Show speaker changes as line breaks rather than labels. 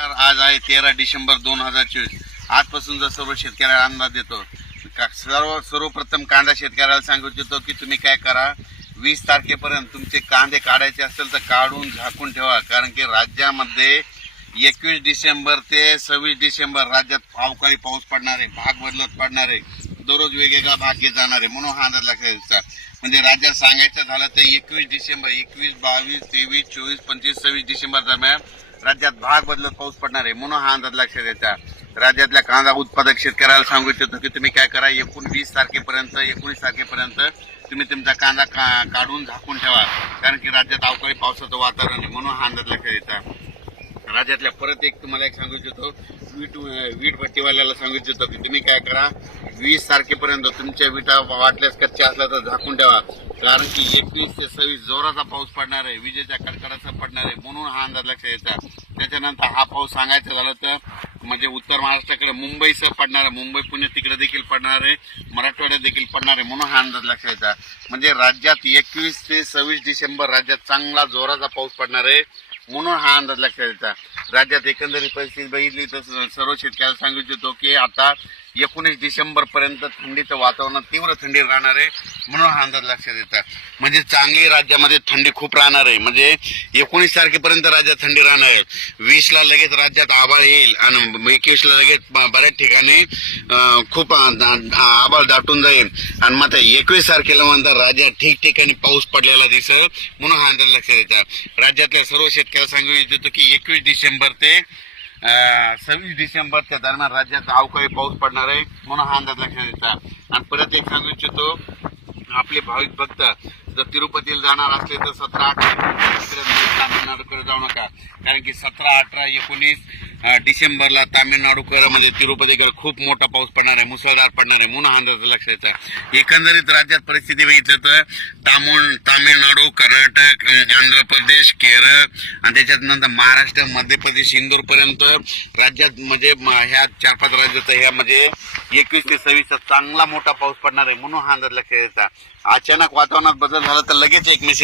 आज आहे तेरा डिसेंबर दोन हजार चोवीस. आजपासून जर सर्व शेतकऱ्याला अंदाज देतो का- सर्व सर्वप्रथम कांदा शेतकऱ्याला सांगू इच्छितो की तुम्ही काय करा वीस तारखेपर्यंत तुमचे कांदे काढायचे असेल तर काढून झाकून ठेवा. कारण की राज्यामध्ये एकवीस डिसेंबर ते सव्वीस डिसेंबर राज्यात अवकाळी पाऊस पडणार आहे भाग बदलत पडणार आहे दररोज वेगवेगळा भाग घेत जाणार आहे म्हणून हा अंदाज लक्षात म्हणजे राज्यात सांगायचं झालं तर एकवीस डिसेंबर एकवीस बावीस तेवीस चोवीस पंचवीस सव्वीस डिसेंबर दरम्यान राज्यात भाग बदलत पाऊस पडणार आहे म्हणून हा अंदाज लक्षात द्यायचा राज्यातल्या कांदा उत्पादक शेतकऱ्याला सांगू इच्छितो की तुम्ही काय करा एकोणवीस तारखेपर्यंत एकोणीस तारखेपर्यंत तुम्ही तुमचा कांदा का- काढून झाकून ठेवा. कारण की राज्यात अवकाळी पावसाचं वातावरण आहे म्हणून हा अंदाज लक्षात द्यायचा राज्यातल्या परत एक तुम्हाला एक सांगू इच्छितो वीट वीट भट्टीवाल्याला सांगू इच्छितो की तुम्ही काय करा वीस तारखेपर्यंत तुमच्या विटा वाटल्यास कच्च्या असल्या तर झाकून ठेवा. कारण की एकवीस ते सव्वीस जोराचा पाऊस पडणार आहे विजेच्या कडकडाचा पडणार आहे म्हणून हा अंदाज लक्षात यायचा त्याच्यानंतर हा पाऊस सांगायचं झालं तर म्हणजे उत्तर महाराष्ट्राकडे मुंबईसह पडणार आहे. मुंबई पुणे तिकडे देखील पडणार आहे. मराठवाड्यात देखील पडणार आहे म्हणून हा अंदाज लक्षात यायचा म्हणजे राज्यात एकवीस ते सव्वीस डिसेंबर राज्यात चांगला जोराचा पाऊस पडणार आहे म्हणून हा अंदाज लक्षात येतात राज्यात एकंदरीत परिस्थिती बघितली तर सर्व शेतकऱ्याला सांगू इच्छितो की आता एकोणीस डिसेंबरपर्यंत थंडीचं वातावरण तीव्र थंडी राहणार आहे म्हणून हा अंदाज लक्षात येतात. म्हणजे चांगली राज्यामध्ये थंडी खूप राहणार आहे. म्हणजे एकोणीस तारखेपर्यंत राज्यात थंडी राहणार आहे. वीसला लगेच राज्यात आभाळ येईल आणि एकवीसला लगेच बऱ्याच ठिकाणी खूप आभाळ दाटून जाईल. आणि मग एकवीस तारखेला म्हणतात राज्यात ठिकठिकाणी पाऊस पडलेला दिसेल म्हणून हा अंदाज लक्षात येतात. राज्यातल्या सर्व शेतकऱ्याला सांगू इच्छितो की एकवीस डिसेंबर ते सव्वीस डिसेंबरच्या दरम्यान राज्यात अवकाळी पाऊस पडणार आहे म्हणून हा अंदाज लक्षात येतात आणि परत एक सांगू इच्छितो आपले भाविक भक्त जर तिरुपतीला जाणार असले तर सतरा अठरा म्हणजे तामिळनाडूकडे जाऊ नका. कारण की सतरा अठरा एकोणीस डिसेंबरला तामिळनाडूकडे म्हणजे तिरुपतीकडे खूप मोठा पाऊस पडणार आहे मुसळधार पडणार आहे. म्हणून अंदाज लक्षात एकंदरीत राज्यात परिस्थिती बघितलं तर तामिळ तामिळनाडू कर्नाटक आंध्र प्रदेश केरळ आणि त्याच्यात नंतर महाराष्ट्र मध्य प्रदेश इंदोर पर्यंत राज्यात म्हणजे ह्या चार पाच राज्याचा ह्या म्हणजे एकवीस ते सव्वीसचा चांगला मोठा पाऊस पडणार आहे. म्हणून हा अंदाज लक्षात यायचा अचानक वातावरणात बदल झाला तर लगेच एक मेसेज